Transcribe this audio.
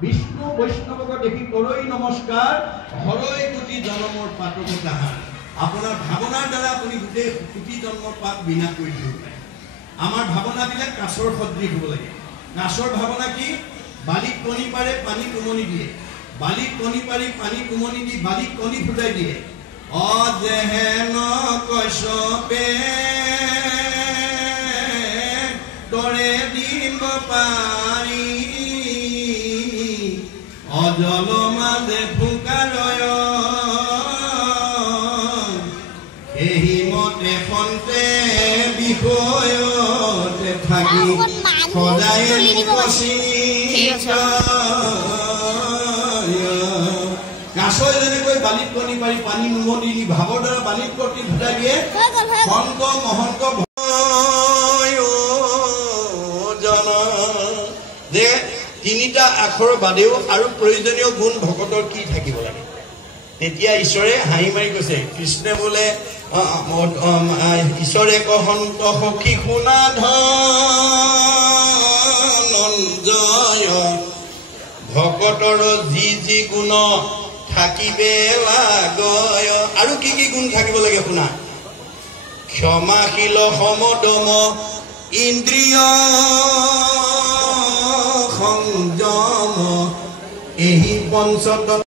विष्णु वैष्णवक देखी करई नमस्कार हरई कोटि जन्মৰ पातक ताहार आपनार भावनार द्वारा आपुनि गुटे कोटि जन्মৰ पाप बिना करि दिब पारे आमार भावनाबिलाक काछर सदृश হ'ব লাগে काछर भावना कि बालिक कणि पारे पानी कुमनि दिए बालिक कणि पारि पानी कुमनि दि बालिक कणि फुटाई दिए अजेहेन कश्यपे दरे दिब पारि अजल माजे फुकारय एहि मते खन्ते বিষয়তে থাকি সদায় কাছই যেনেকৈ বালিত কণি পাৰি পানী নুমনি দি ভাৱৰ দ্বাৰা বালিত কণি ফুটাই দিয়ে সন্ত মহন্ত যে তিনিটা আখৰ বাদেও আৰু প্ৰয়োজনীয় গুণ ভকতৰ কি থাকিব লাগে তেতিয়া ঈশ্বৰে হাঁহি মাৰি কৈছে কৃষ্ণে বোলে ঈশ্বৰে কহন্ত সখী শুনা ধনঞ্জয় ভকতৰ যি যি গুণ থাকিবে লাগয় আৰু কি কি গুণ থাকিব লাগে শুনা ক্ষমাশীল সমদম ইন্দ্ৰিয় সংযম এই পঞ্চতত্ব